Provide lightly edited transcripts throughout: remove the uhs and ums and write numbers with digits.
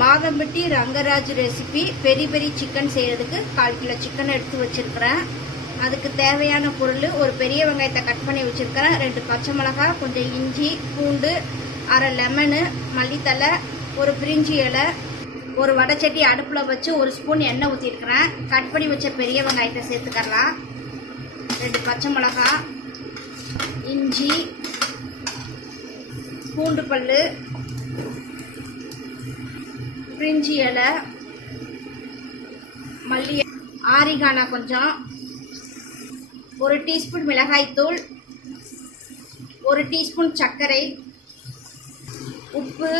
Madhampatti Rangaraj recipe பெரி peri chicken செய்கிறதுக்கு 1/4 kilo chicken எடுத்து வச்சுருக்கிறேன். அதுக்கு தேவையான பொருள் ஒரு பெரிய வெங்காயத்தை கட் பண்ணி வச்சுருக்கிறேன், 2 பச்சை மிளகாய், கொஞ்சம் இஞ்சி பூண்டு, அரை லெமனு, மல்லித்தலை, ஒரு பிரிஞ்சி இலை, ஒரு வடைச்சட்டி அடுப்பில் வச்சு 1 ஸ்பூன் எண்ணெய் ஊற்றிருக்கிறேன். கட் பண்ணி வச்ச பெரிய வெங்காயத்தை சேர்த்துக்கலாம். 2 பச்சை மிளகாய், இஞ்சி பூண்டு பல், பிரிஞ்சி இலை, மல்லி, ஆரிகானா கொஞ்சம், 1 டீஸ்பூன் மிளகாய்த்தூள், 1 டீஸ்பூன் சர்க்கரை, உப்பு,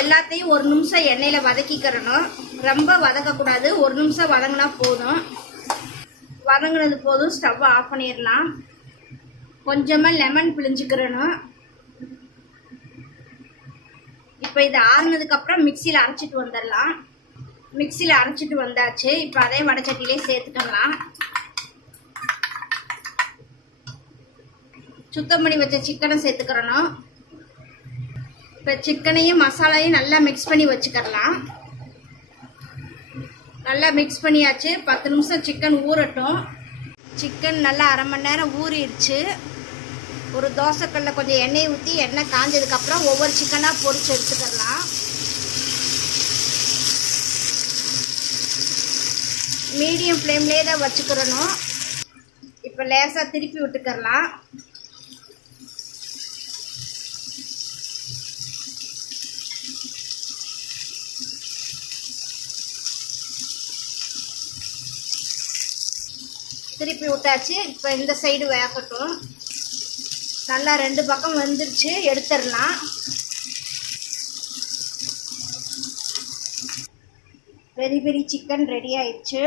எல்லாத்தையும் 1 நிமிஷம் எண்ணெயில் வதக்கிக்கிறணும். ரொம்ப வதக்கக்கூடாது, 1 நிமிஷம் வதங்கினா போதும். வதங்கினது போதும், ஸ்டவ் ஆஃப் பண்ணிடலாம். கொஞ்சமாக லெமன் பிழிஞ்சுக்கிறணும். இப்போ இது ஆறுனதுக்கப்புறம் மிக்சியில் அரைச்சிட்டு வந்துடலாம். மிக்சியில் அரைச்சிட்டு வந்தாச்சு. இப்போ அதே வடைச்சட்டிலே சேர்த்துக்கலாம். சுத்தம் பண்ணி வச்ச சிக்கனை சேர்த்துக்கிறணும். இப்போ சிக்கனையும் மசாலையும் நல்லா மிக்ஸ் பண்ணி வச்சுக்கலாம். நல்லா மிக்ஸ் பண்ணியாச்சு. 10 நிமிஷம் சிக்கன் ஊறட்டும். சிக்கன் நல்லா அரை மணி நேரம் ஊறிடுச்சு. ஒரு தோசைக்கல்ல கொஞ்சம் எண்ணெய் ஊற்றி எண்ணெய் காஞ்சதுக்கப்புறம் ஒவ்வொரு சிக்கனாக பொரிச்சு எடுத்துக்கலாம். மீடியம் ஃப்ளேம்லேயே தான் வச்சுக்கிறணும். இப்போ லேசாக திருப்பி விட்டுக்கலாம். திருப்பி விட்டாச்சு. இப்போ இந்த சைடு வேகட்டும். நல்லா 2 பக்கம் வந்துருச்சு, எடுத்துடலாம். பெரி பெரி சிக்கன் ரெடி ஆயிடுச்சு.